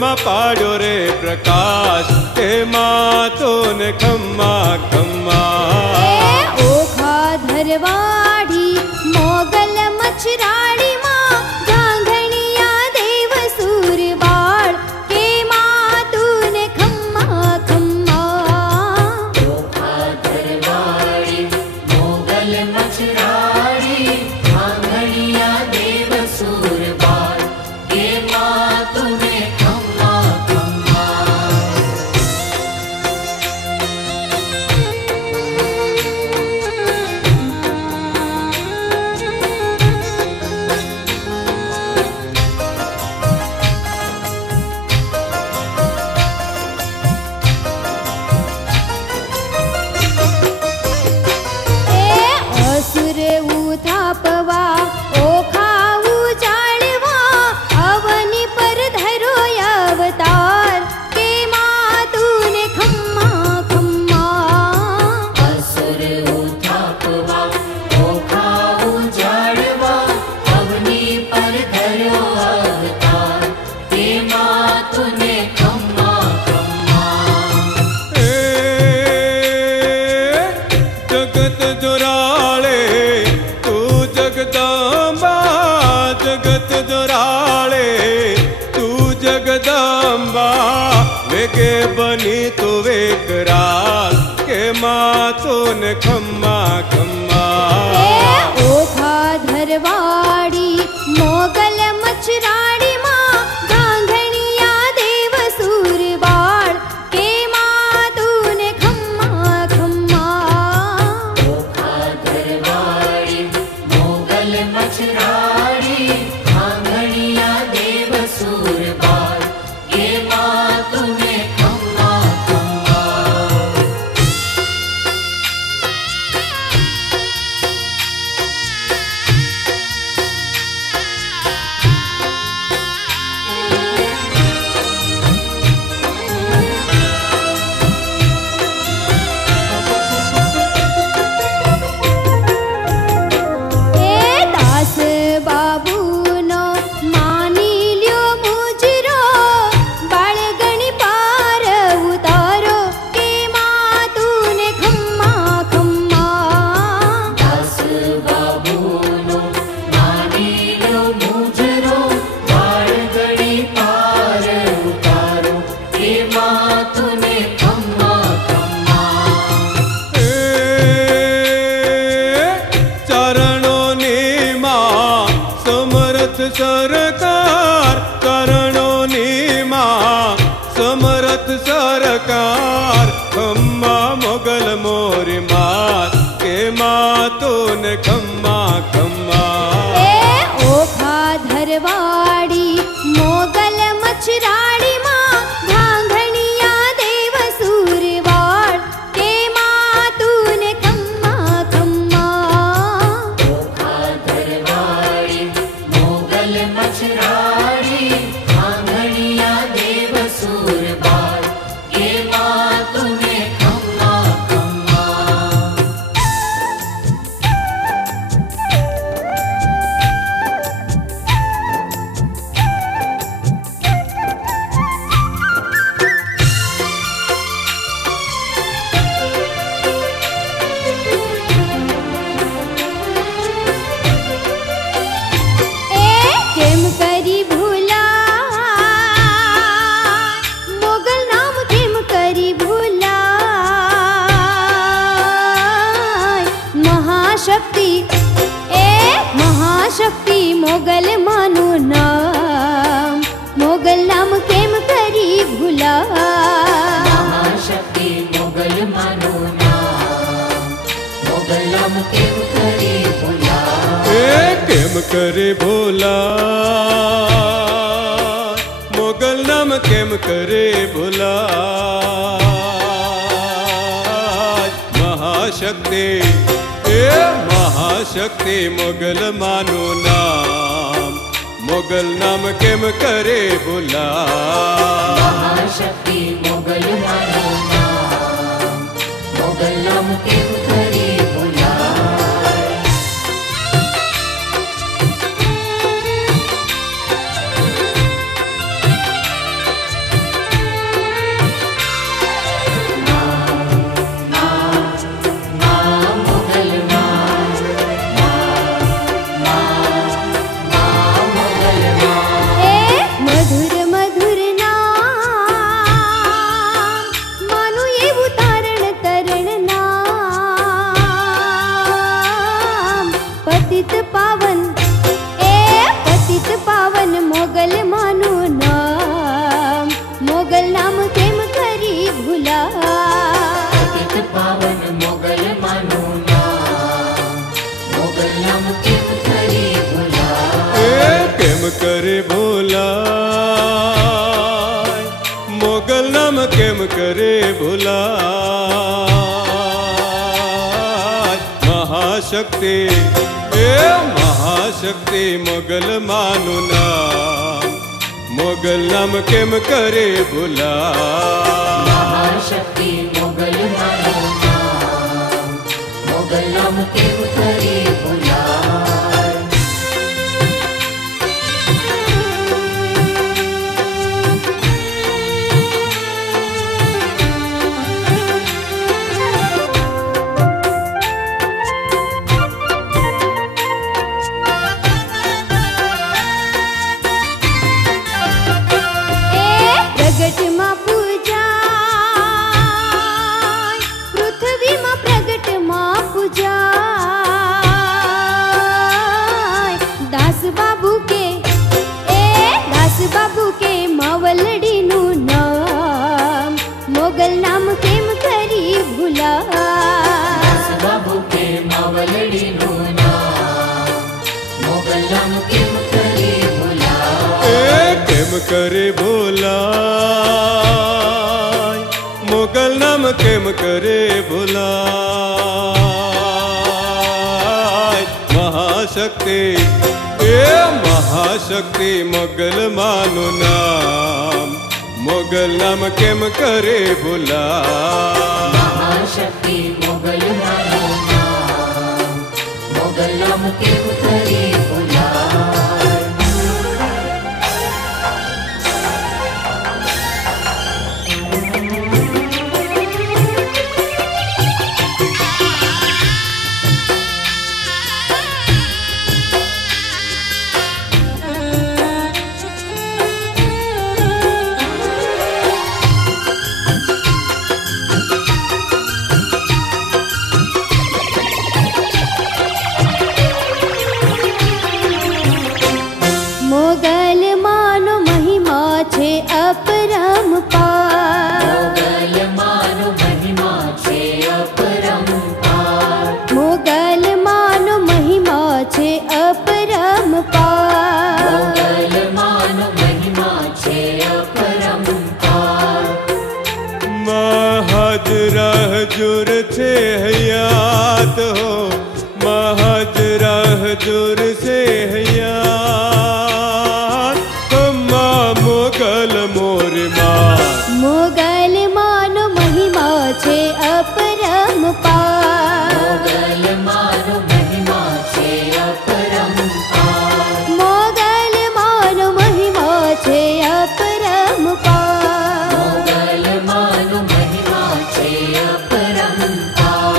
માં પાડ્યો રે પ્રકાશ તે માતો ને ખમ્મા ખમ્મા ઓખા ધરવાડી મોગલ મચરાડી માં ધાંગણિયા દેવ સુરબાળ કે માતું ને ખમ્મા ખમ્મા ઓખા ધરવાડી મોગલ મચરાડી ધાંગણિયા દેવ સુરબાળ કે માતું ને ખમ્મા ખમ્મા અસુર ઉથાપવા ઓખા ઉજાળવા અવની પર ધરો અવતાર કે માતું ને ખમ્મા ખમ્મા અસુર ઉથાપવા ઓખા ઉજાડવા અવની પર ધર્યો અવતાર તે માતું ને ખમ્મા ખમ્મા એ જગત જોરાળે તું જગદંબા જગત જોરાળે તું જગદંબા વેગે બની તું વેકરાલ કે માતો ને ખમ્મા ખમ્મા ઓખા ધરવાડી મોગલ મચરાડી માં ધાંગણિયા દેવ સુરબાળ કે માતું ને ખમ્મા ખમ્મા ઓખા ધરવાડી મોગલ મચરાડી ધાંગણિયા દેવ સુરબાળ કે માતું ને ખમ્મા ખમ્મા દાસ બાબુનો માની લ્યો મુજરો બાળગણી પાર ઉતારો કે માતું ને ખમ્મા ખમ્મા દાસ બાબુનો માની લો મુજરો બાળગણી પાર ઉતારો કે માતું ને ખમ્મા ખમ્મા એ ચરણોની માં સમર્થ સરકાર ચરણોની માં સમર્થ સરકાર ખમ્મા મોગલ મોરી માત કે માતો ને ખમ્મા ખમ્મા ઓખા ધરવાડી મોગલ મચરાડી માં ધાંગણિયા દેવ સુરવાળ કે માતું ને ખમ્મા ખમ્મા ઓખા ધરવાડી મોગલ મચરાડી ધાંગણિયા દેવ સુરબાળ કે માતું ને ખમ્મા ખમ્મા કેમ કરી ભૂલા મોગલ નામ કેમ કરી ભૂલા મહાશક્તિ મહાશક્તિ મોગલ માનું નામ મોગલ નામ કેમ કરી ભૂલા મહાશક્તિ મોગલ માનું નામ મોગલ નામ કેમ કરી ભૂલા એ કેમ કરે ભોલા મોગલ નામ કેમ કરે ભોલા મહાશક્તિ એ મહાશક્તિ મોગલ માનું નામ મોગલ નામ કેમ કરે ભોલા મહાશક્તિ મોગલ માનું નામ મોગલ નામ કેમ કરી ભૂલા करे भुलाय, मोगल नाम केम करे भुलाय। महाशक्ति ए महाशक्ति मोगल मानु नाम, मोगल नाम केम करे भुलाय। महाशक्ति मोगल मानो नाम, मोगल नाम केम करे भुलाय। પ્રગટમાં પૂજાય, પૃથ્વીમાં પ્રગટમાં પૂજાય। દાસ બાબુ કે માવલડીનું નામ, મોગલ નામ કેમ કરી ભૂલાય। દાસ બાબુ કે માવલડીનું નામ, મોગલ નામ કેમ કરે ભુલાય। केम करे भुलाय, मोगल नाम केम करे भुलाय। महाशक्ति ए महाशक्ति मोगल मानु नाम, मोगल नाम केम करे भुलाय। महाशक्ति मोगल मानो नाम, मोगल नाम केम करे भुलाय। મોગલ માનો મહિમા છે અપરંપાર। મોગલ માનો મહિમા છે અપરંપાર। મોગલ માનો મહિમા છે અપરંપાર। મોગલ માનો મહિમા છે અપરંપાર। महज रह जुर से हयात हो, महज रह जुर से हयात। माँ मोगल मोर माँ, મોગલ માનો મહિમા છે અપરંપાર। મોગલ માનો મહિમા છે અપરંપાર। મોગલ માનો મહિમા છે અપરંપાર। મોગલ માનો મહિમા છે અપરંપાર।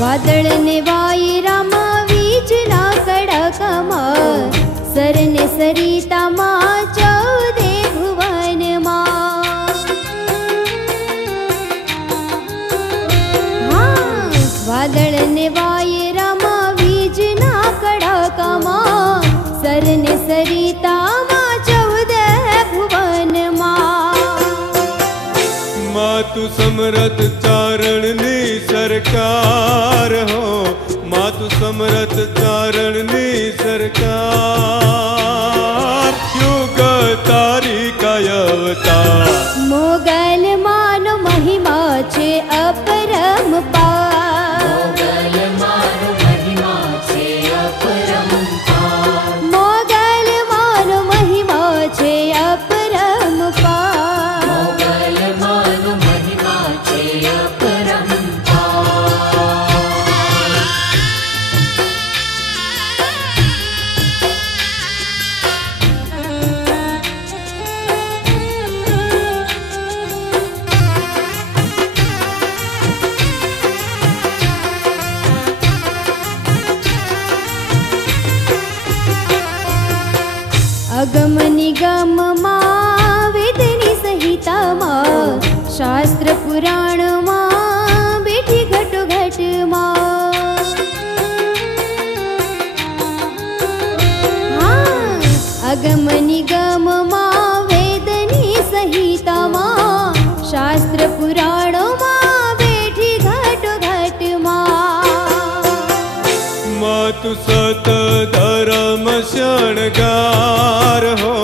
વાદળ ને વાયરામાં વીજના કડાકામાં, સરને સરિતામાં ચૌદે ભુવનમાં। હા, વાદળ ને વાયરામાં વીજના કડાકામાં, સરને સરિતામાં ચૌદે ભુવનમાં। माँ तू समरथ चारण नी सरकार हो, माँ तू समरथ चारण नी सरकार। युग तारी का अवतार, મોગલ માનો મહિમા છે અપરંપાર। મોગલ માનો મહિમા છે અપરંપાર। મોગલ માનો મહિમા છે અપરંપાર। મોગલ માનો મહિમા છે અપરંપાર। અગમ નિગમમાં વેદની સહિતામાં, શાસ્ત્ર પુરાણમાં બેઠી ઘટો ઘટમાં। અગમ નિગમમાં વેદની સહિતામાં શાસ્ત્ર પુરાણોમાં બેઠી ઘટ ઘટમાં માતુ સત ધર્મ શણગાર હો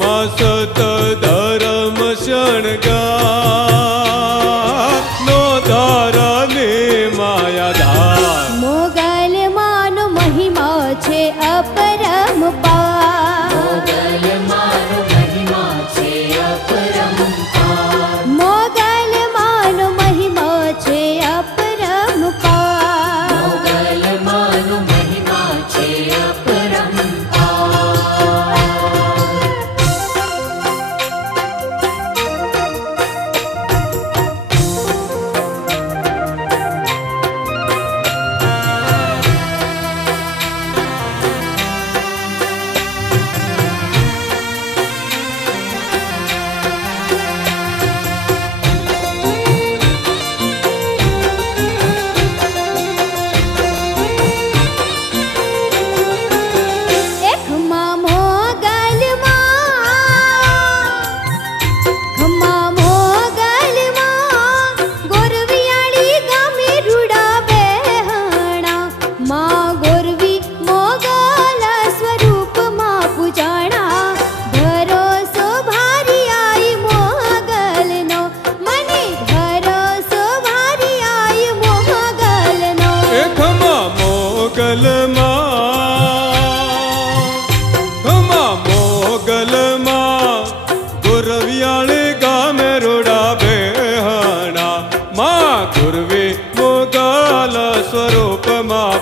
મા સત ધર્મ શણગાર નો ધારને માયાધાર મોગલ માનો મહિમા છે અપરંપાર મોગલ મારો મહિમા છે અપરંપાર મોગલ માનો મહિમા છે અપરંપાર મોગલ મારો મહિમા છે અપરંપાર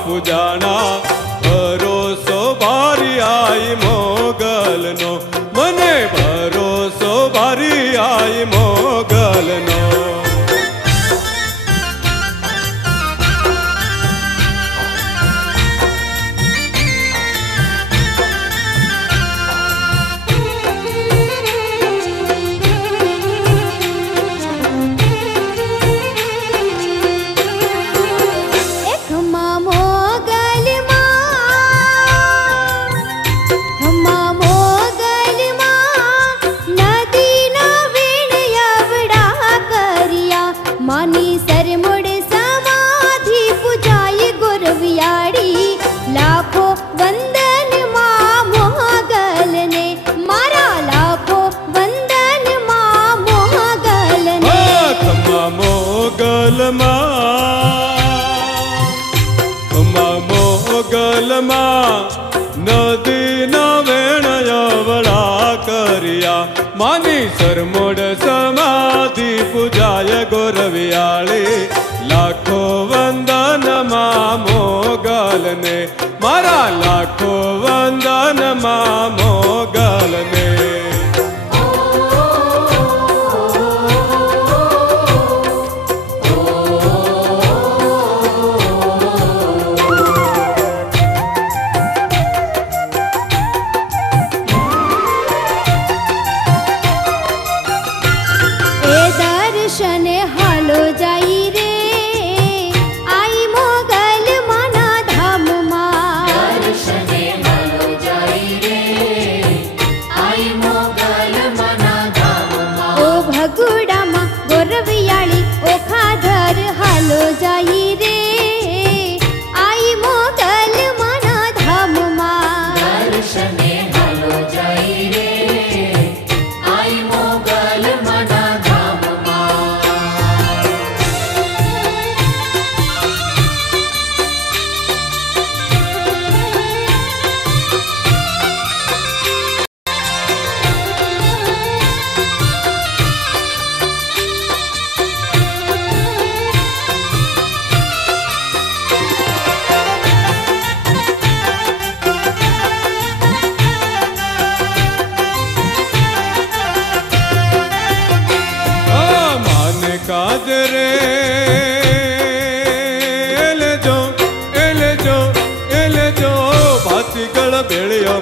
પૂજાણા ભરોસો ભારી આઈ મોગલનો મને ભરોસો ભારી આઈ મોગલનો માની સરમોડ સમાધિ પૂજાય ગોરવિયાળી લાખો વંદન માં મોગલને મારા લાખો વંદન માં મોગલને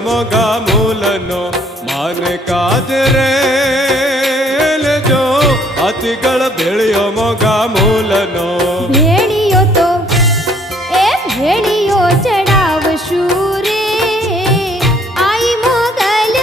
મોગા મૂલનો માન કાજ રે લેજો અતિગળ ભેળિયો મોગા મૂલનો ભેળિયો તો એ ભેળિયો ચડાવશું રે આઈ મોગલ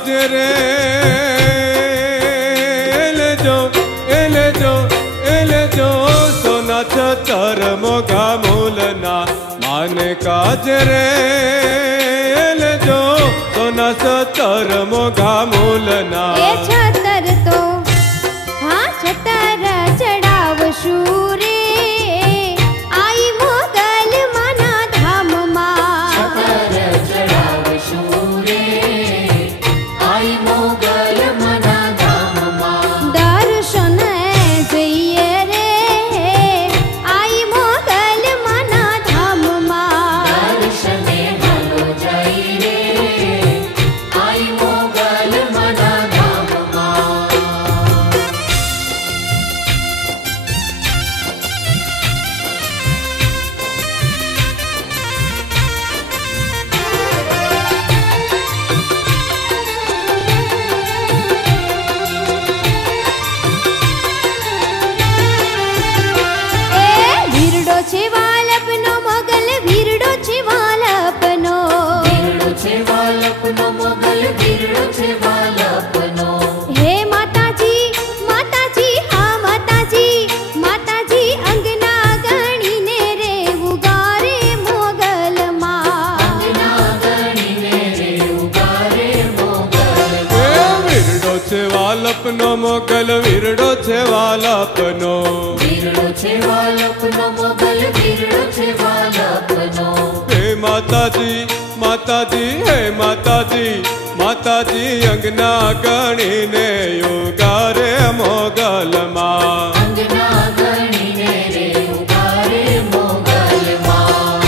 काज रे ले जो सोना छतर मोगा मूलना माने काज रे ले जो सोना छतर मोगा मूलना ए छतर तो हाँ छतर चढ़ावशु रे आई मोगल माना धाम માં छतर चढ़ावशु रे आई मोगल मना धाम માં દર્શન જઈએ રે आई मोगल माना धाम માં दर्शने हालो जाई रे आई मोगल मना धाम માં વીરડો છે વાલપનો મોગલ વીરડો છે વાલપનો વીરડો છે વાલપનો મોગલ વીરડો છે વાલપનો હે માતાજી માતાજી હા માતાજી માતાજી અંગના ગણીને રે ઉગારે મોગલમાં અંગના ગણીને રે ઉગારે મોગલ વીરડો છે વાલપનો મોગલ વીરડો છે વાલપનો વીરડો છે વાલપનો મોગલ વીરડો છે વાલપનો હે માતાજી માતાજી હે માતાજી માતાજી અંગના ગણીને યોગારે મોગલમાં અંગના ગણીને રે ઉગારે મોગલમાં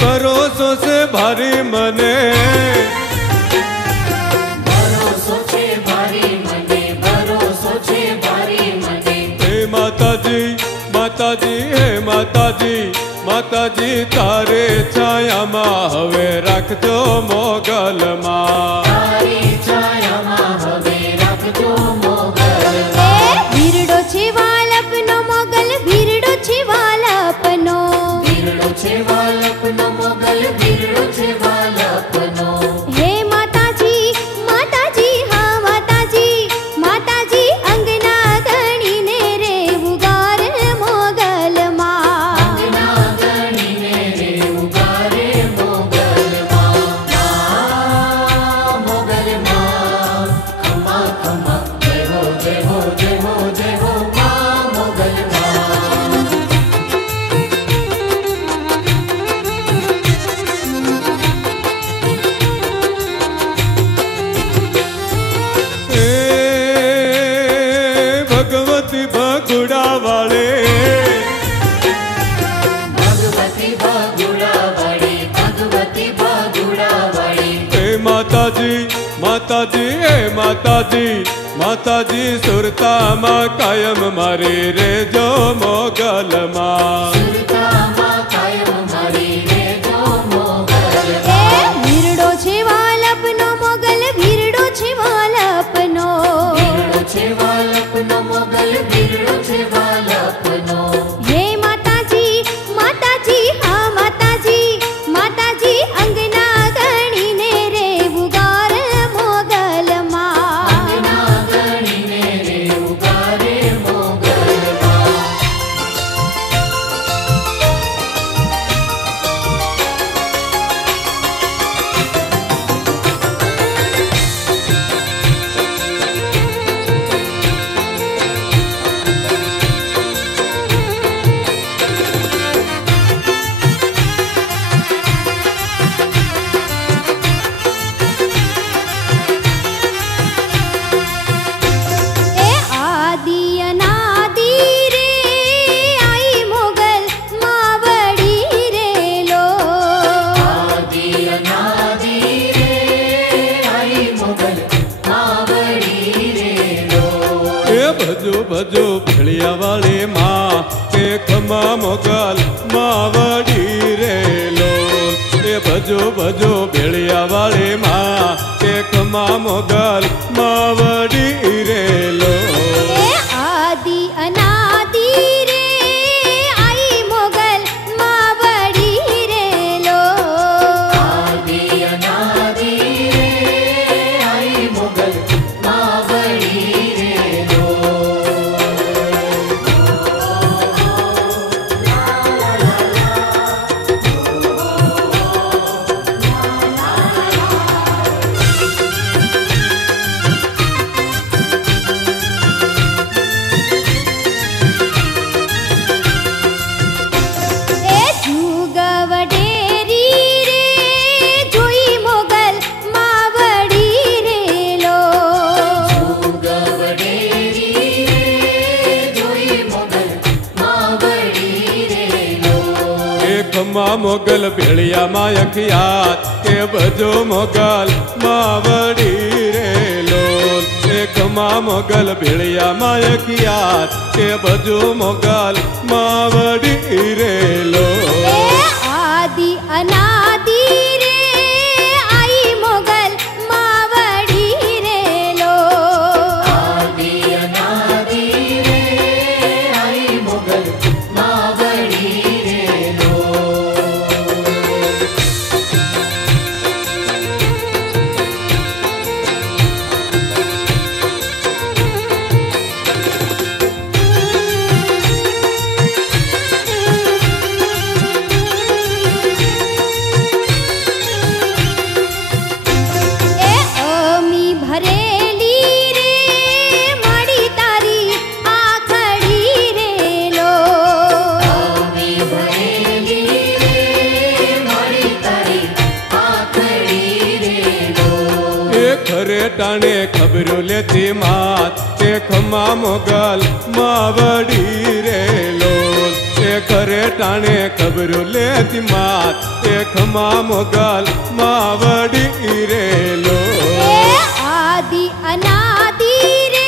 ભરોસો છે ભારી મને ભરોસો છે ભારી મને ભરોસો છે ભારી મને હે માતાજી માતાજી હે માતાજી માતાજી તારે છાયામાં હવે રાખજો મોગલમાં તારી છાયામાં હવે રાખજો મોગલ વીરડો છે વાલપનો મોગલ વીરડો છે વાલપનો વીરડો છે વાલપનો મોગલ વીરડો છે વાલપનો હે માતાજી માતાજી હા માતાજી માતાજી અંગના ગણીને રે ઉગારે મોગલમાં અંગના ગણીને રે ઉગારે મોગલમાં મોગલમાં ખમા ખમા જય હો જય હો જય હો જય હો માં મોગલમાં હે ભગવતી ભગુડા વાળે ભગવતી ભાગુડા વળી ભગવતી ભાગુડા વળી હે માતાજી માતાજી હે માતાજી માતાજી સુરતામાં કાયમ મારી રેજો મોગલમાં સુરતામાં કાયમ મારી રેજો મોગલ વીરડો છે વાલપનો મોગલ વીરડો છે વાલપનો વીરડો છે વાલપનો મોગલ વીરડો છે વાલપનો હે માતાજી માતાજી હા માતાજી માતાજી અંગના ગણીને રે ઉગારે મોગલમાં અંગના ગણીને રે ઉગારે મોગલમાં એ આદિ અનાદિ રે આઈ મોગલ માવડી રે લો આદિ અનાદિ રે આઈ મોગલ માવડી રે લો એ ભજો ભજો ભેળિયા વાળી માં કે ખમા મોગલ માવડી રે ભજો ભજો ભેળિયા વાળી માં કે ખમા મોગલ માવડી રેલો એ આદિ અનાદિ રે આઈ મોગલ માવડી રેલો આદિ અનાદિ રે આઈ મોગલ માવડી રેલો એ જુગવડેરી રે જોઈ મોગલ માવડી રેલો ગવડેરી રે જોઈ મોગલ માવડી રેલો એ ખમા મોગલ ભેળિયા માં અખિયાત કે ભજો મોગલ માવડી રેલો એ ખમા મોગલ ભેળિયા માં અખિયાત કે ભજો મોગલ માવડી રેલો એ આદિ અનાદિ રે આઈ મોગલ માવડી રેલો આદિ અનાદિ રે આઈ મોગલ માવડી રેલો એ અમી ભરેલી રે મળી તારી આખડી રેલો અમી ભરેલી રે મળી તારી આખડી રેલો એ ખરે ટાણે ખબરો લેતી માત તે ખમા મોગલ માવડી રેલો એ ખરે ટાણે ખબરો લેતી માત તે ખમા મોગલ માવડી રેલો એ આદિ અનાદિ રે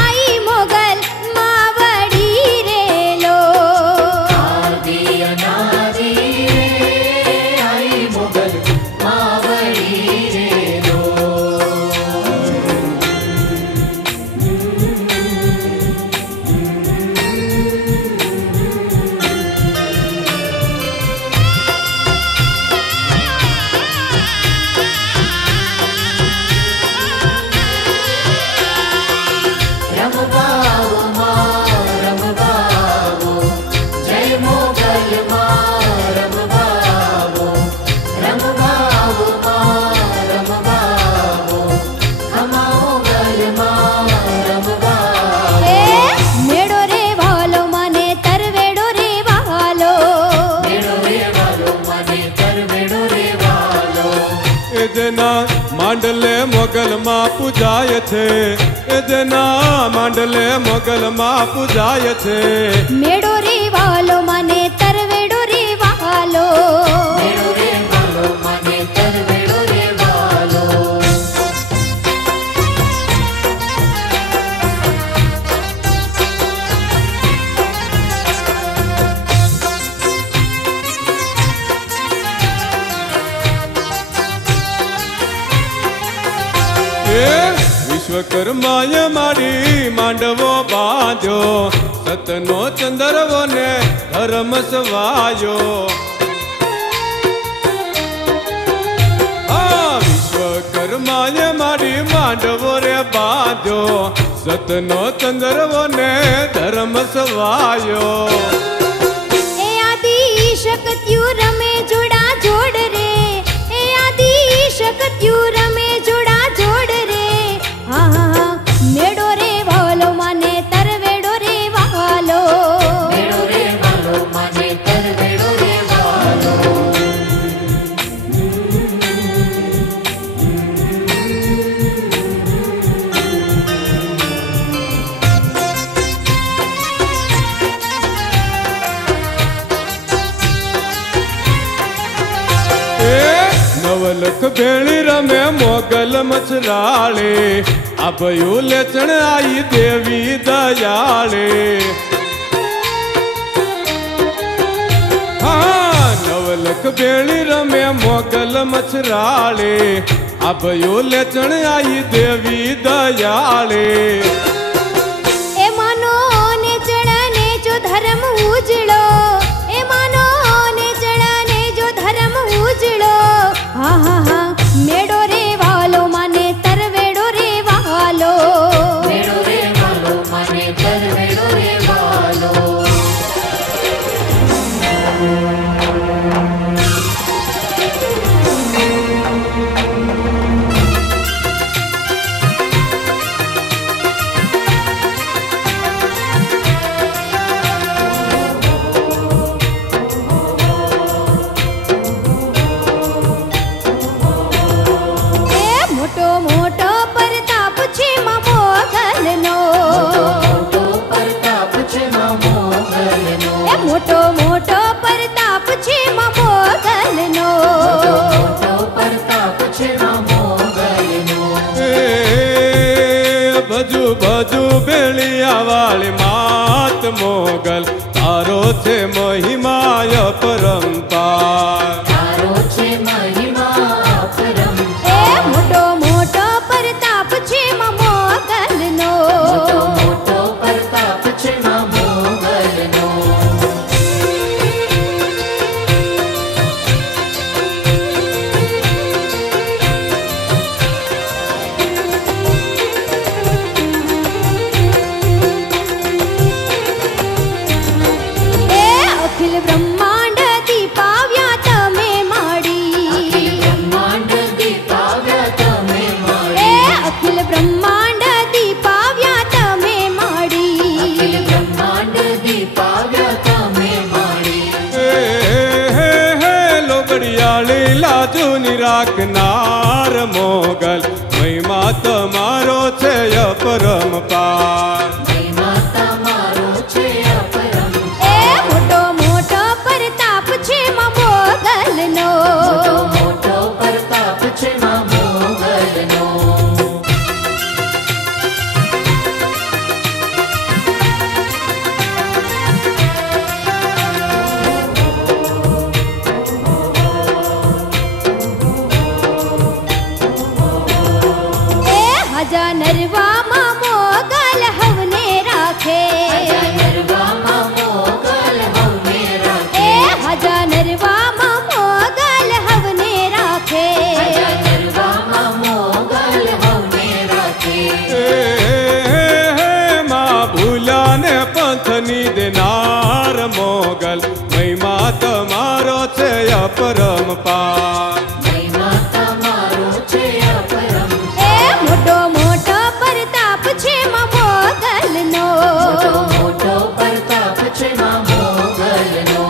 આઈ મોગલ માવડી રેલો આદિ અનાદિ રે આઈ મોગલ માવડી રેલો રમવાવો માં રમવાવો જય મોગલ માં રમવાવો રમવાવો માં રમવાવો ખમા મોગલ માં રમવાવો એ મેળો રે વાલો મને તરવેડો રે વાલો મેળો રે વાલો મને તરવેડો રે વાલો એ જેના માંડલે મોગલ માં પૂજાય છે એ જેના માંડલે મોગલ માં પૂજાય છે મેળો રે વાલો મને તરવેડો રે વાલો મેળો રે વાલો મને તરવેડો રે વાલો એ વિશ્વકર્માએ મારી માંડવો બાંધ્યો સતનો ચંદરવો ને ધર્મ સવાયો વિશ્વકર્માએ મારી માંડવો રે બાંધ્યો સતનો ચંદરવો ને ધર્મ સવાયો એ આદિ શક્ત્યુ રમે જોડા જોડ રે એ આદિ શક્ત્યુ રમે જોડા જોડ રે હા હા હા મેળો રે વાલો મને તરવેડો રે વાલો મેળો રે વાલો મને તરવેડો રે વાલો નવલખ ભેળી રમે મોગલ મછરાળે આ ભયું લેચણ આઈ દેવી દયાળે હા નવલખ बेली रमे मोगल मछराले आभयो लेचण आई देवी दयाले ए मानो ने चढ़ने जो धर्म उजड़ो ए मानो ने चढ़ने जो धर्म उजड़ो हाँ हाँ हाँ मेड़ो रे वालो माने तरवेड़ो रे वालो मेड़ो रे वालो माने तरवेड़ो रे वालो मोटो मोटो परताप छे मा मोगलनो मोटो परताप छे मा मोगलनो ए मोटो मोटो परताप छे मा मोगलनो मोटो परताप छे मा मोगलनो भजू भजू बेलिया वाली मात मोगल तारो छे महिमाय परंपार तारो छे महिमा परंपार ए मोटो मोटो परताप छे मा मोगलनो मोटो परताप छे मा मोगलनो अखिल ब्रह्मांड दीपाव्या तमे माड़ी ब्रह्मांड दीपाव्या तमे माड़ी अखिल ब्रह्मांड दीपाव्या तमे माड़ी अखिल ब्रह्मांड दीपाव्या तमे माड़ी लोगड़ियाली लाजू निराकनार मोगल महिमा तमारो छे अपरंपार महिमा तमारो छे अपरंपार ए मोटो मोटो परताप छे मा मोगलनो मोटो परताप छे मा मोगलनो हजा नरवा मा मोगल हवने राखे नरवा मा मोगल हवने राखे हजा नरवा मा मोगल हवने राखे नरवा मा मोगल हवने राखे माँ भूला ने पंथनी देनार मोगल महिमा तमारो छे अपरंपार महिमा तमारो छे अपरंपार मोटो मोटो परताप छे मा मोगलनो मोटो परताप छे मा मोगलनो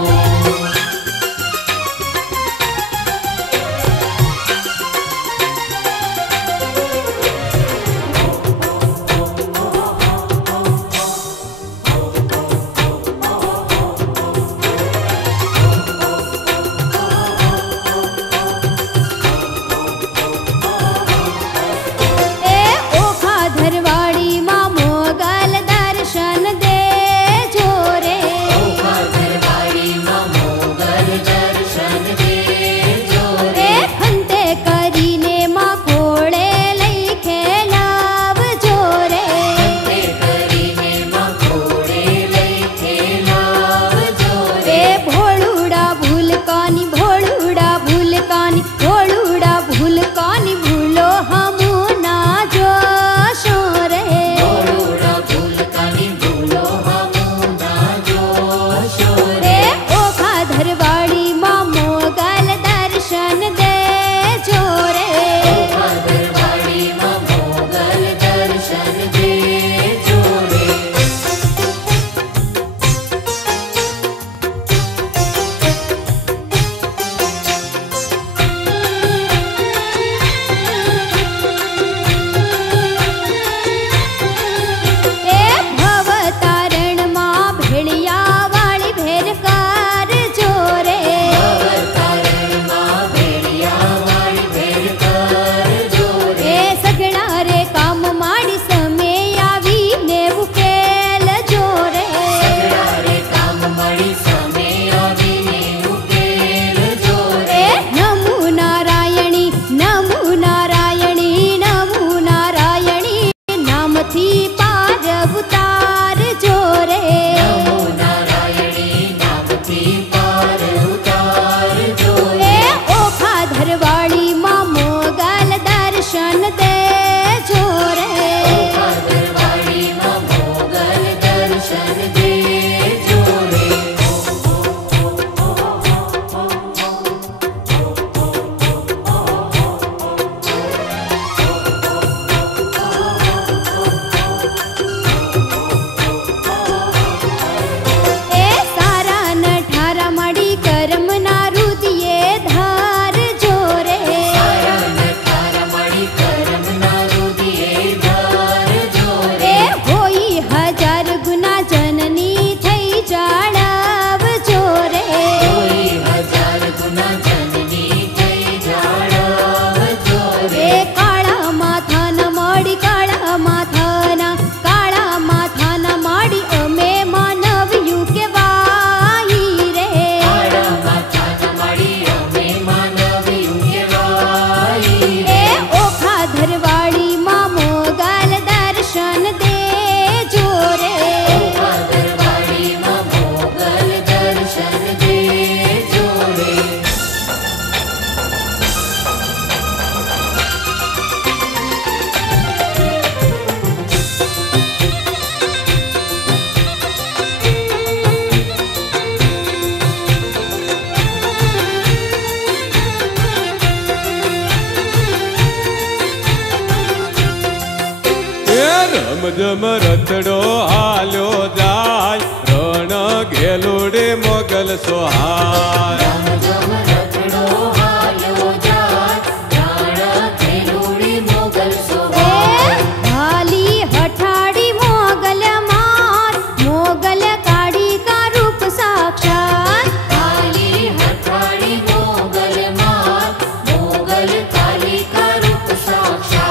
રમઝમ રથડો હાલ્યો જાય, રણ ઘેલુડે મોગલ સોહાય. રમઝમ રથડો હાલ્યો જાય, રણ ઘેલુડી મોગલ સોહાય. હાલી હઠાડી મોગલ માત, મોગલ કાળી કા રૂપ સાક્ષાત. કાલી હથાળી મોગલ માત, મોગલ કાલી કા રૂપ સાક્ષાત.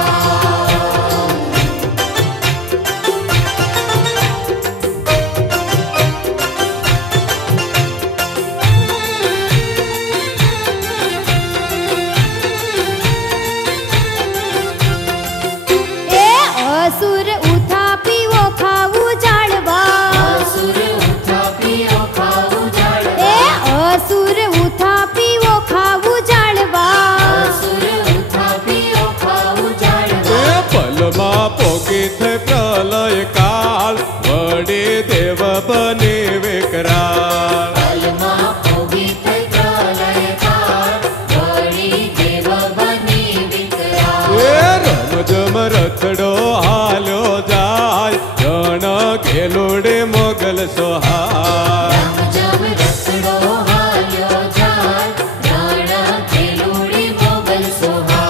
એ અસુર ઉથાપી ઓખાવું જાળવા. અસુર ઉથાપી ઓખાવું જાળવા. એ અસુર ઉથાપી ઓખાવું જાળવા. અસુર ઉથાપી ઓખાવું જાળવા. એ પલમાં પોગી થઈ પ્રલય કાળ, વડી દેવ બને વિકરાળ. પલમાં ભોગી થઈ પ્રલય કાળ, વળી દેવ બની વિકરાળ. એ રમઝમ રથડો હાલ્યો જાય, રણ ઘેલુડે મોગલ સોહાય. રમઝમ રથડો હાલ્યો જાય, રણ ઘેલુડી મોગલ સોહાય.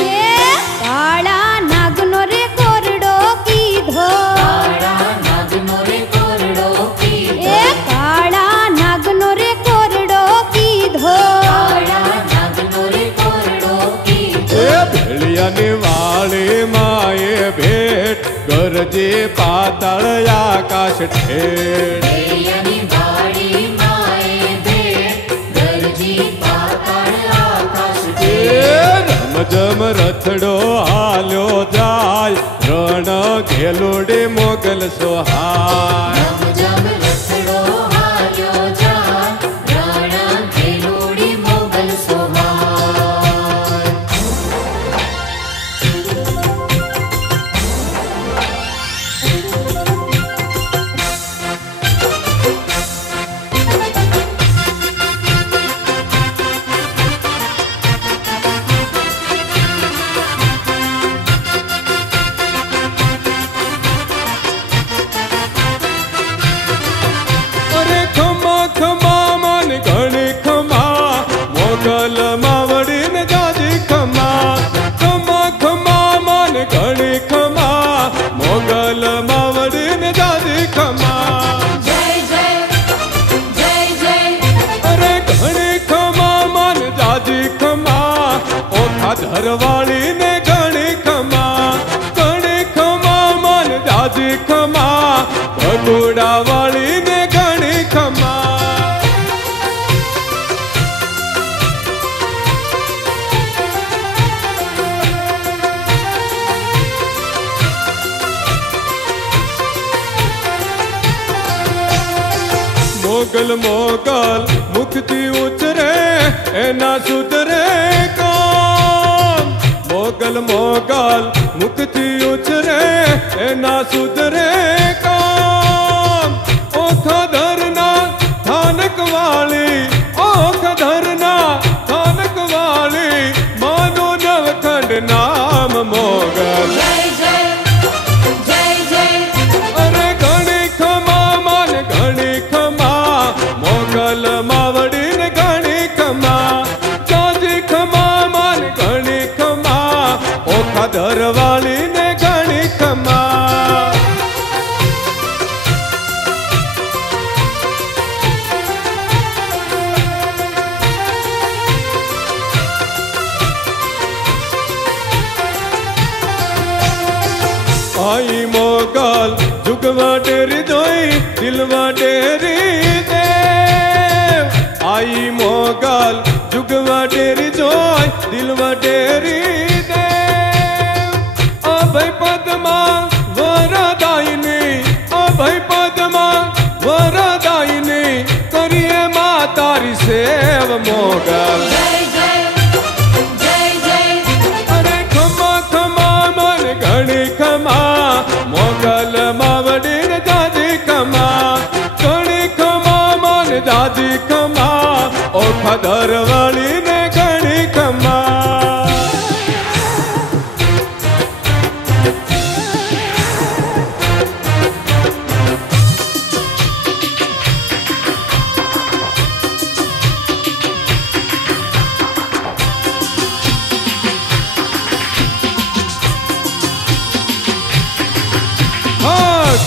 એ કાળા નાગનો રે કોરડો કીધો. કાળા નાગનો રે કોરડો કીધો. એ કાળા નાગનો રે કોરડો કીધો. કાળા નાગનો રે કોરડો કીધો. એ ભેળિયાની વાળી માએ ભેટ, ગરજે પાતાળ આકાશ ઠેઠ. ભેળિયાની વાડી માએ ભેટ, ગરજી પાતાળ આકાશ એ ઠેઠ. રમઝમ રથડો હાલ્યો જાય, રણ ઘેલુડે મોગલ સોહાય. રમઝમ રથડો હાલ્યો જાય, રણ ઘેલુડી મોગલ સોહાય. અરે ખમા ખમા મન ઘણી ખમા, મોગલ માવડીને જાજી ખમા. ખમા ખમા મન ઘણી ખમા, મોગલ માવડીને જાજી ખમા. જય જય જય જય. અરે ઘણી ખમા મન જાજી ખમા, ઓખા ધરવાળીને ઘણી ખમા. ઘણી ખમા મન જાજી ખમા, ભગુડા વાળીને ઘણી ખમા. મોગલ મોગલ મુખથી ઉતરે, એના સુધરે કામ. મોગલ મોગલ મુખથી ઉતરે, એના સુધરે કામ. ઓખા ધરના સ્થાનક વાળી, ઓખા ધરના સ્થાનક વાળી, માનો નવખંડ નામ મોગલ. જય જય જય જય. અરે ઘણી ખમા મન ઘણી ખમા, મોગલ માવડીને ઘણી ખમા. જાજી ખમા મન ઘણી ખમા, ઓખા ધરવાળીને ઘણી ખમા. आई मोगल जुगवा डेरी दोई, दिलवा डेरी देव. आई मोगल जुगवा डेरी दोई, दिलवा डेरी देव. अभय पद्मा वरदायिनी, अभय पद्मा वरदायिनी, करिए माँ तारी सेव मोगल. जय जय जय जय. अरे खमा खमा मन घणी खमा, ખમા ઓ ખદર વાળી ને ઘણી ખમા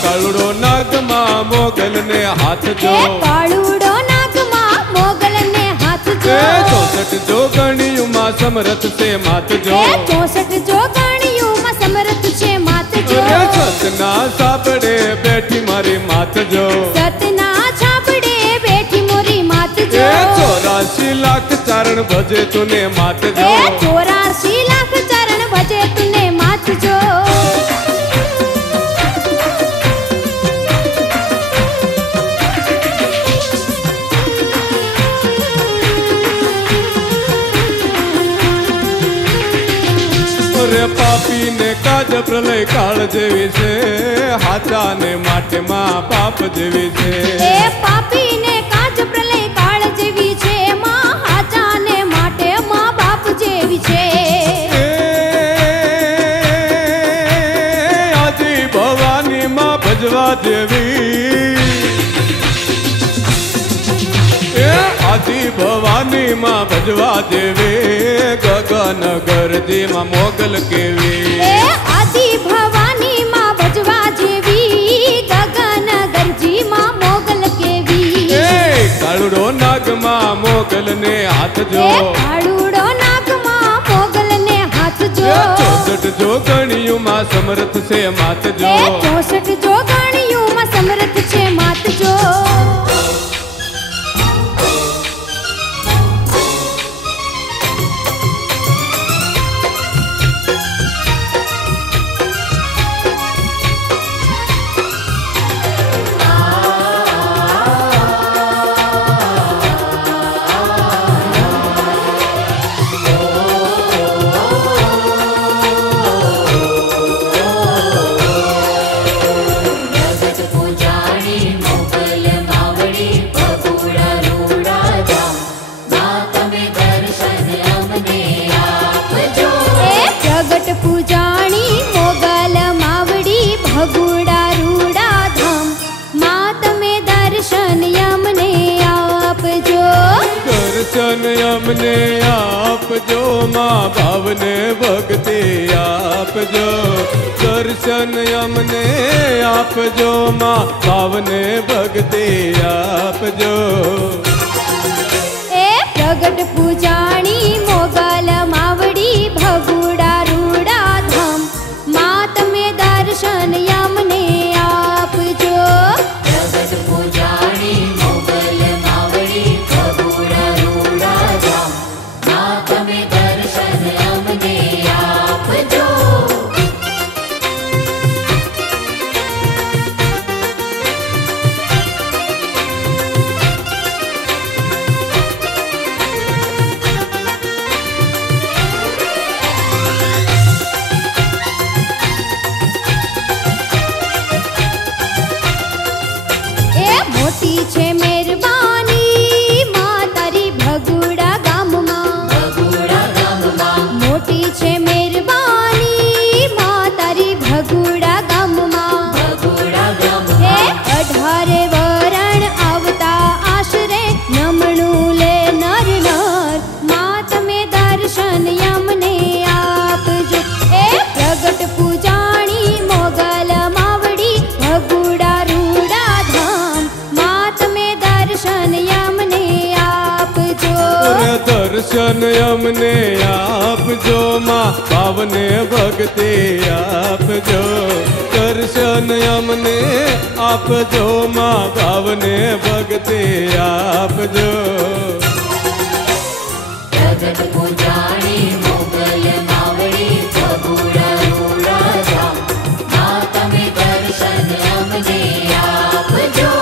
કાળુડો નાગમાં મોગલ ને હાથ જો કાળુડો નાગમાં મોગલ ને હાથ જો 64 જોગણીયુમાં સમરથ છે માત જો 64 જોગણીયુમાં સમરથ છે માત જો સતના સાપડે બેઠી મારી માત જો સતના છાપડે બેઠી મોરી માત જો 84 લાખ ચારણ ભજે તુને માત જો 84 લાખ ચરણ ભજે તુને માત જો પાપી ને કાજ પ્રલય કાળ જેવી છે હાચા ને માટે માં પાપ જેવી છે એ પાપી ને કાજ પ્રલય કાળ જેવી છે માં હાચા ને માટે માં બાપ જેવી છે આજી ભવાની માં ભજવા જેવી આજી ભવાની માં ભજવા જેવી ગગન ગરજી માં મોગલ કેવી એ આદિ ભવાની માં ભજવા જેવી ગગન ગરજી માં મોગલ કેવી કાળુડો નાગ માં મોગલ ને હાથ જો એ કાળુડો નાગ માં મોગલ ને હાથ જો 64 જોગણીયું માં સમરથ છે માત જો એ 64 જોગણીયું માં સમરથ છે માત જો દર્શન અમને આપજો માં ભાવને ભક્તિ આપજો દર્શન અમને આપજો માં ભાવને ભક્તિ આપજો એ પ્રગટ પૂજાણી મોગલ માવડી ભગુડા રૂડા ધામ માં તમે દર્શન અમને આપજો પ્રગટ પૂજાણી મોગલ માવડી ભગુડા રૂડા ધામ માં તમે દર્શન અમને આપજો મોટી છે મહેરબાની માં તારી ભગુડા ગામમાં મોટી છે મહેરબાની માં તારી ભગુડા ગામમાં હે 18 વરણ આવતા આશરે નમણું લે નર નર માં તમે દર્શન અમને આપજો એ પ્રગટ પૂજાણી મોગલ માવડી ભગુડા રૂડા ધામ માં તમે દર્શન અમને આપજો દર્શન અમને આપજો માં ભાવને ભક્તિ આપજો દર્શન અમને આપજો માં ભાવને ભક્તિ આપજો પ્રગટ પૂજાણી મોગલ માવડી ભગુડા રૂડા ધામ માં તમે દર્શન અમને આપજો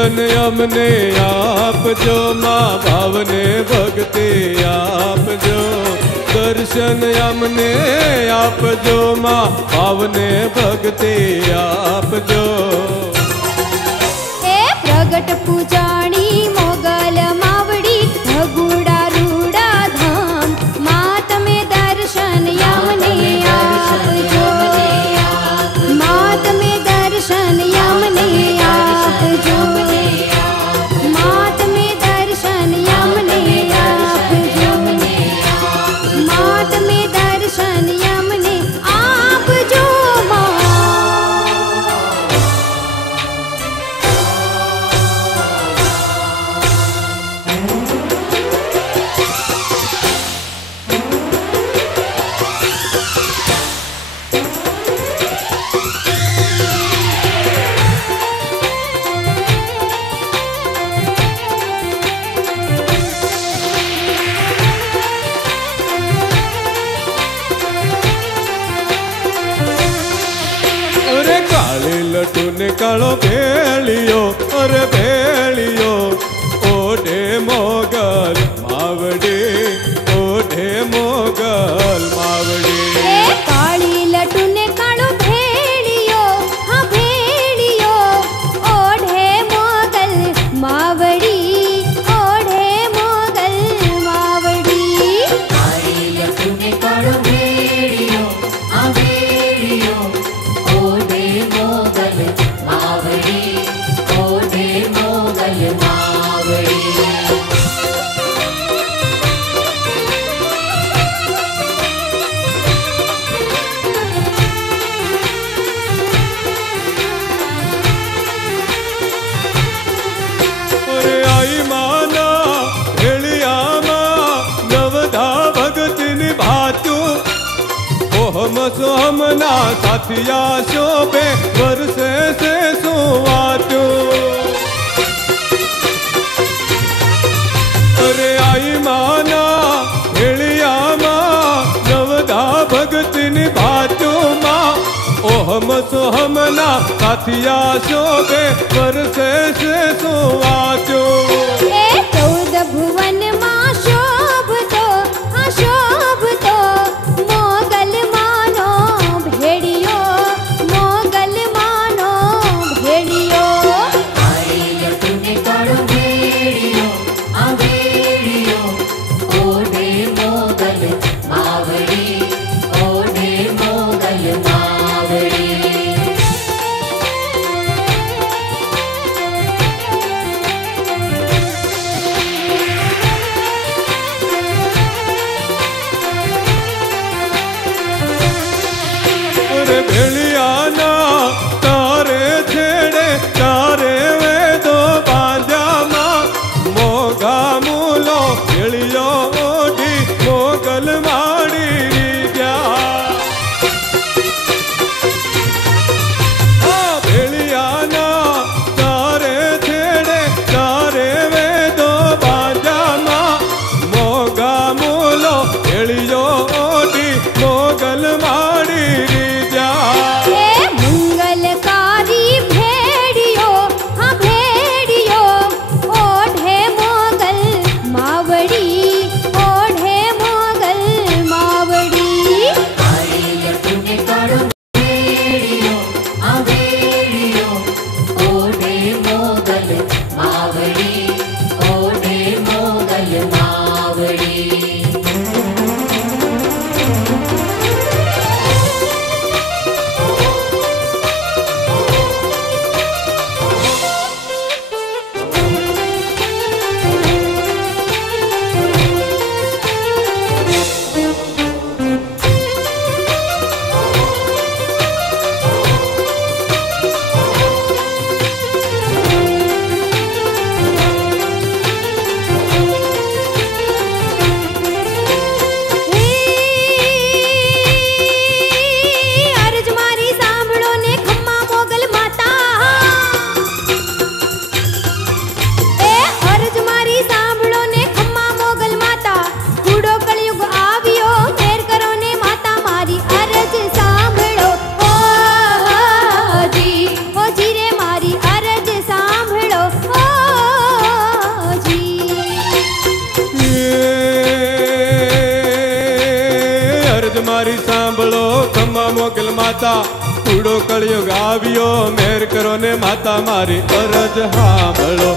દર્શન અમને આપજો મા ભાવને ભક્તિ આપજો દર્શન અમને આપજો મા ભાવને ભક્તિ આપજો એ પ્રગટ પૂજાણી મોગલ માવડી ભગુડા રૂડા ધામ મા તમે દર્શન અમને આપજો મા તમે દર્શન અમને આપજો મા તમે દર્શન અમને આપજો મા તમે દર્શન અમને આપજો મા અરે કાળી લટુ ને કાળો ભેળિયો અરે ભેળિયો ઓઢે મોગલ માવડી ઓઢે મોગલ માવડી એ કાળી લટુ ને કાળો ભેળિયો હા ભેળિયો ઓઢે મોગલ માવડી ઓઢે મોગલ માવડી કાળી લટુ ને કાળો ભેળિયો આ ભેળિયો ઓઢે મોગલ માવડી ઓઢે મોગલ માવડી અરે આઈ માના ભેળિયામાં નવધા ભગતની ભાતું ઓહમ સોહમના સાથિયા શોભે વર્ષે સે સુવાતું અરે આઈ માના ભેળિયામાં નવધા ભગતની ભાતુમાં ઓહમ સોહમના સાથિયા શોભે વર્ષે સે સુવાતું એ 14 ભુવનમાં શોભતો આ શોભતો મોગલ માનો ભેળિયો મોગલ માનો ભેળિયો કાળી લટુ ને કાળો ભેળિયો આ ભેળિયો ઓઢે મોગલ માવડી ઓઢે મોગલ માવડી અરે ભેળિયાના તારે છેડે તારે વેદો બાંધ્યામાં મોઘા મૂલો ભેળિયો ઓઢી મોગલ માડી ગયા આ ભેળિયાના તારે છેડે તારે વેદો બાંધ્યામાં મોઘા મૂલો ભેળિયો ઓઢી મોગલ માડી ગયા અરજ મારી સાંભળો ખમ્મા મોગલ માતા કૂડો કળિયુગ આવ્યો મેર કરો ને માતા મારી અરજ સાંભળો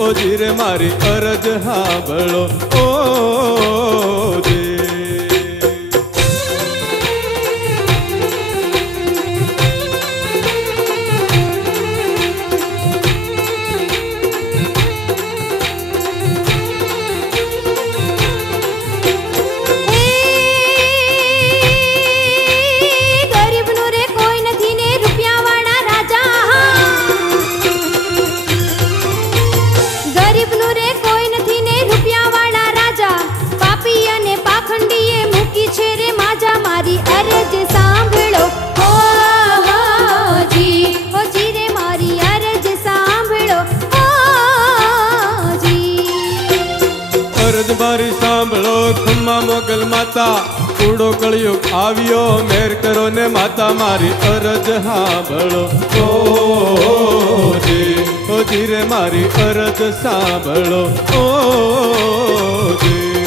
ઓજી રે મારી અરજ સાંભળો ઓજી અરજ સાંભળો જી રે મારી અરજ સાંભળો જી અરજ મારી સાંભળો ખમ્મા મોગલ માતા કૂડો કળિયુગ આવ્યો મેર કરો ને માતા મારી અરજ સાંભળો ઓજી રે મારી અરજ સાંભળો ઓજી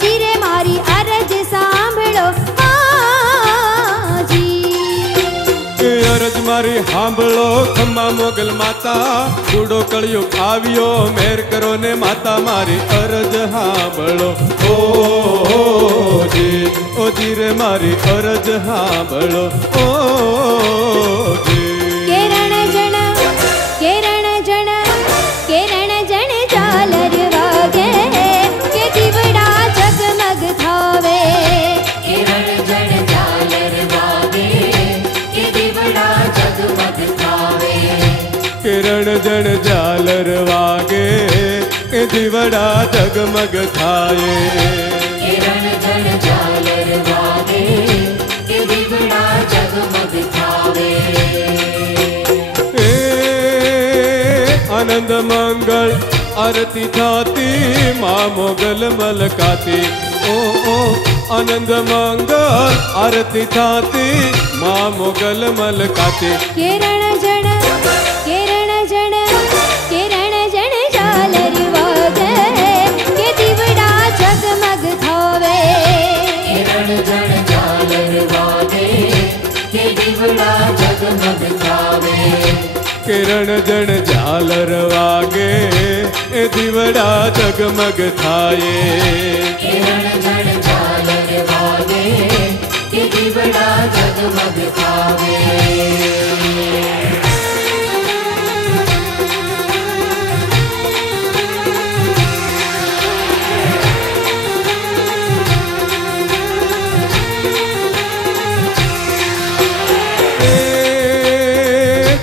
જી રે મારી અરજ સાંભળો જી અરજ મારી સાંભળો ખમ્મા મોગલ માતા કૂડો કળિયુગ આવ્યો મેર કરો ને માતા મારી અરજ સાંભળો ઓજી રે મારી અરજ સાંભળો ઓજી કેરણ જણ ઝાલર વાગે કે દીવડા જગમગ થાવે કિરણ જણ ઝાલર વાગે કે દીવડા જગમગ થાવે કિરણ જણ ઝાલર વાગે કે દીવડા જગમગ થાય કિરણ જણ ઝાલર વાગે કે દીવડા જગમગ થાવે આનંદ મંગળ આરતી થાતી મા મોગલ મલકાતી ઓ આનંદ મંગળ આરતી થાતી મા મોગલ મલકાતી કિરણ જણ ઝાલર વાગે કે દીવડા જગમગ થાવે કિરણ જણ ઝાલર વાગે કે દીવડા જગમગ થાવે કિરણ જણ ઝાલર વાગે એ દીવડા જગમગ થાય કિરણ જણ ઝાલર વાગે કે દીવડા જગમગ થાવે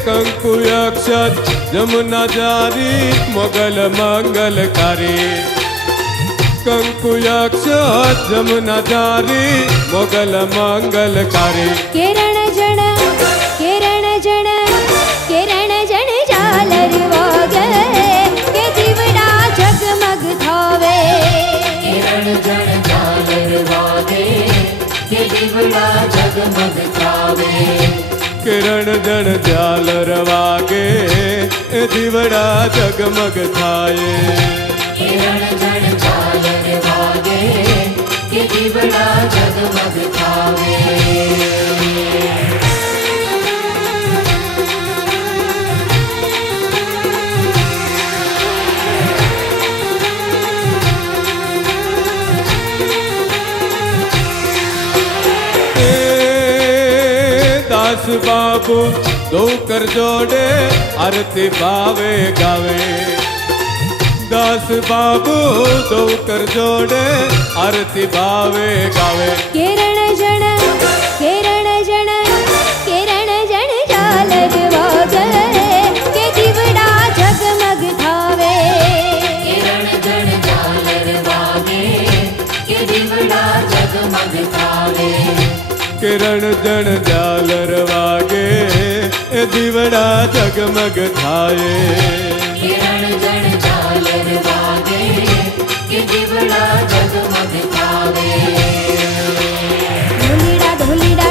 કંકુ અક્ષત જમુના જારી મોગલ મંગલકારી કંકુ અક્ષત જમુના જારી મોગલ મંગલકારી કિરણ જણ ઝાલર વાગે કે દીવડા જગમગ થાવે કિરણ જણ ઝાલર વાગે કે દીવડા જગમગ થાવે કિરણ જણ ઝાલર વાગે એ દીવડા જગમગ થાય કિરણ જણ ઝાલર વાગે કે દીવડા જગમગ થાવે દાસ બાબુ દો કર જોડે આરતી ભાવે ગાવે દાસ બાબુ દો કર જોડે આરતી ભાવે ગાવે કિરણ જણ ઝાલર વાગે કે દીવડા જણ ઝાલર વાગે એ દીવડા જગમગ થાય કિરણ જણ ઝાલર વાગે કે દીવડા જગમગ થાવે ઢોલીડા ઢોલીડા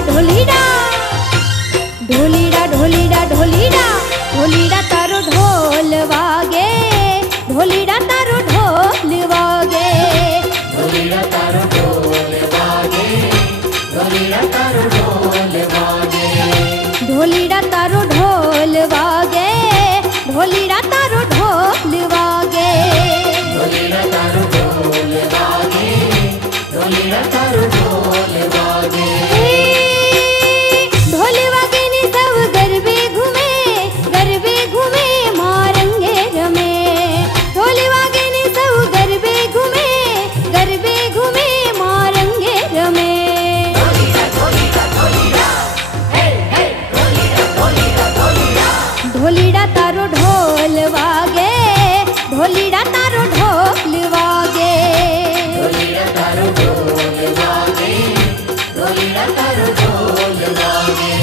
ઢોલીડા ઢોલીડા ઢોલીડા ઢોલીડા ઢોલીડા તારો ઢોલ વાગે ઢોલીડા તારો ઢોલ વાગે ઢોલીડા તારો ઢોલ વાગે ઢોલીડા તારો ઢોલ વાગે ઢોલીડા તારો ઢોલ વાગે ઢોલીડા તારો ઢોલ વાગે ઢોલીડા તારો ઢોલ વાગે ઢોલીડા તારો ઢોલ વાગે ઢોલ વાગે ને સૌ ગરબે ઘૂમે માં રંગે રમે ઢોલ વાગે ને સૌ ગરબે ઘૂમે માં રંગે રમે ઢોલીડા તારો ઢોલ વાગે ઢોલીડા તારો ઢોલ વાગે ઢોલીડા તારો ઢોલ વાગે ઢોલીડા તારો ઢોલ વાગે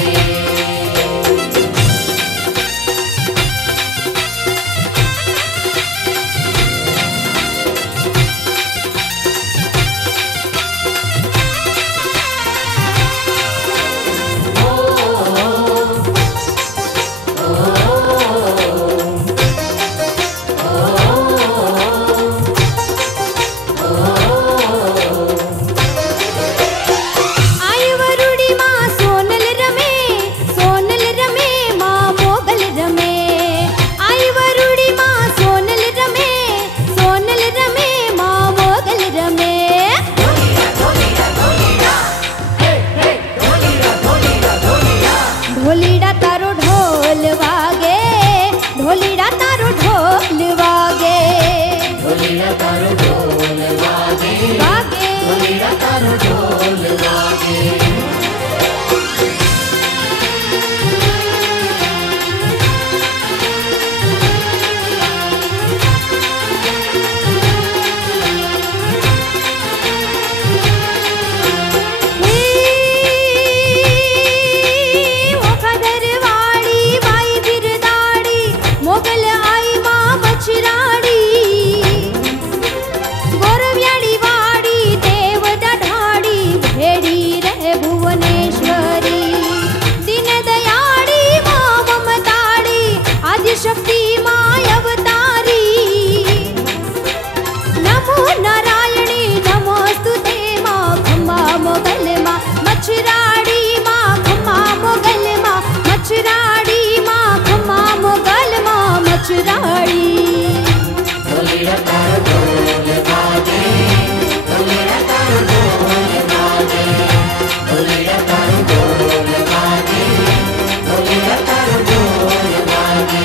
આઈ વરુડી માં સોનલ રમે માં મોગલ રમે આઈ વરુડી માં સોનલ રમે માં મોગલ રમે ઢોલીડા તારો ઢોલ વાગે ઢોલીડા તારો ઢોલ વાગે ઢોલીડા તારો ઢોલ વાગે વાગે ઢોલીડા તારો ઢોલ વાગે ઓખદરવાળી બાઈ બિરદાડી મોગલ આઈ માં મચરાડી ગોરવ્યાળી વાડી દેવ દઢાડી ભેડી રહે ભુવનેશ્વરી દિન દયાળી માં મમતાળી આદિશક્તિ માં અવતારી નમો નારાયણી નમોસ્તુતે માં ખમ્મા મોગલ માં મચરાડી માં ખમ્મા મોગલ માં મચરાડી માં ખમ્મા મોગલ માં મચરાડી ઢોલીડા તારો ઢોલ વાગે ઢોલીડા તારો ઢોલ વાગે ઢોલીડા તારો ઢોલ વાગે ઢોલીડા તારો ઢોલ વાગે